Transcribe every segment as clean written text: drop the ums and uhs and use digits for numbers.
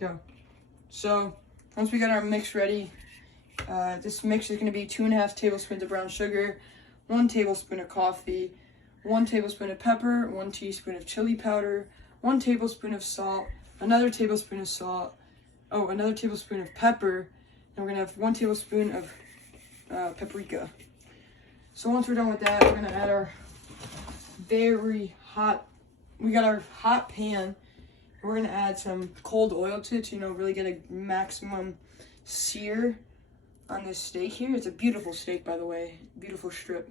Go. So once we got our mix ready, this mix is going to be 2.5 tablespoons of brown sugar, 1 tablespoon of coffee, 1 tablespoon of pepper, 1 teaspoon of chili powder, 1 tablespoon of salt, another tablespoon of salt, another tablespoon of pepper, and we're going to have 1 tablespoon of paprika. So once we're done with that, we're going to add our our hot pan. We're going to add some cold oil to it to, really get a maximum sear on this steak here. It's a beautiful steak, by the way. Beautiful strip.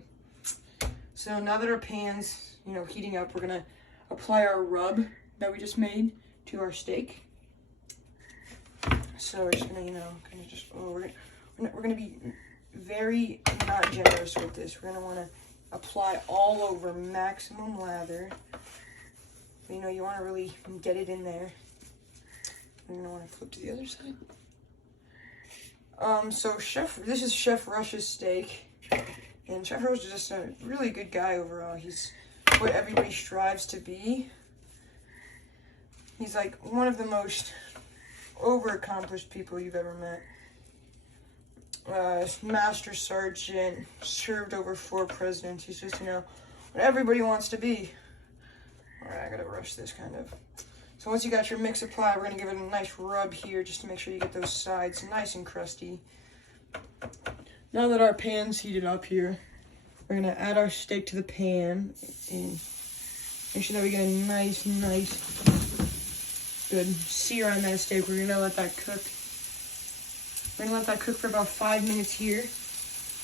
So now that our pan's, heating up, we're going to apply our rub that we just made to our steak. So we're just going to, we're going to be very not generous with this. We're going to want to apply all over, maximum lather. You want to really get it in there. You're going to want to flip to the other side. So this is Chef Rush's steak. And Chef Rush is just a really good guy overall. He's what everybody strives to be. He's like one of the most over-accomplished people you've ever met. Master Sergeant, served over 4 presidents. He's just, what everybody wants to be. Alright, I gotta rush this kind of. So once you got your mix applied, we're gonna give it a nice rub here just to make sure you get those sides nice and crusty. Now that our pan's heated up here, we're gonna add our steak to the pan and make sure that we get a nice, good sear on that steak. We're gonna let that cook. We're gonna let that cook for about 5 minutes here.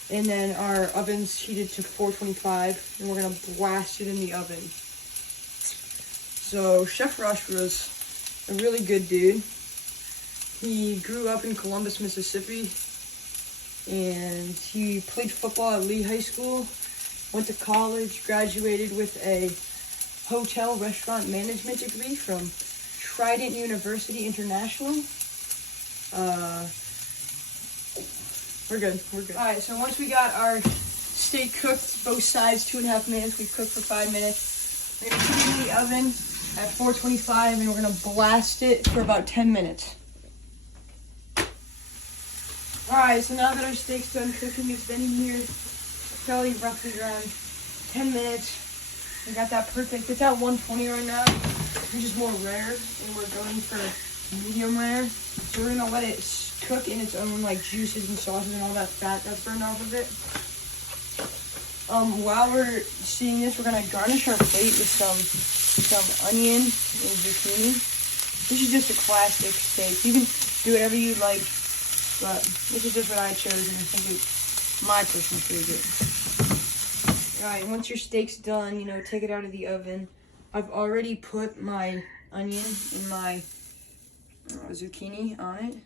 And then our oven's heated to 425, and we're gonna blast it in the oven. So Chef Rush was a really good dude. He grew up in Columbus, Mississippi, and he played football at Lee High School, went to college, graduated with a hotel restaurant management degree from Trident University International. We're good. All right, so once we got our steak cooked, both sides, 2.5 minutes, we cooked for 5 minutes. We're gonna put it in the oven at 425, and we're gonna blast it for about 10 minutes. All right, so now that our steak's done cooking, it's been in here probably roughly around 10 minutes. We got that perfect. It's at 120 right now, which is more rare, and we're going for medium rare. So we're gonna let it cook in its own juices and sauces and all that fat that's burned off of it. While we're seeing this, we're gonna garnish our plate with some onion and zucchini. This is just a classic steak. You can do whatever you like, but this is just what I chose, and I think it's my personal favorite. Alright, once your steak's done, take it out of the oven. I've already put my onion and my zucchini on it.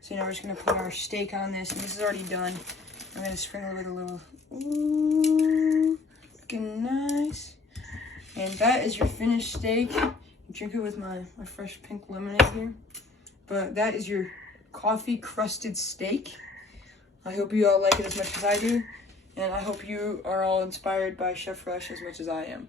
So now we're just going to put our steak on this, and this is already done. I'm going to sprinkle it with a little, ooh, looking nice. And that is your finished steak. You drink it with my fresh pink lemonade here. But that is your coffee-crusted steak. I hope you all like it as much as I do. And I hope you are all inspired by Chef Rush as much as I am.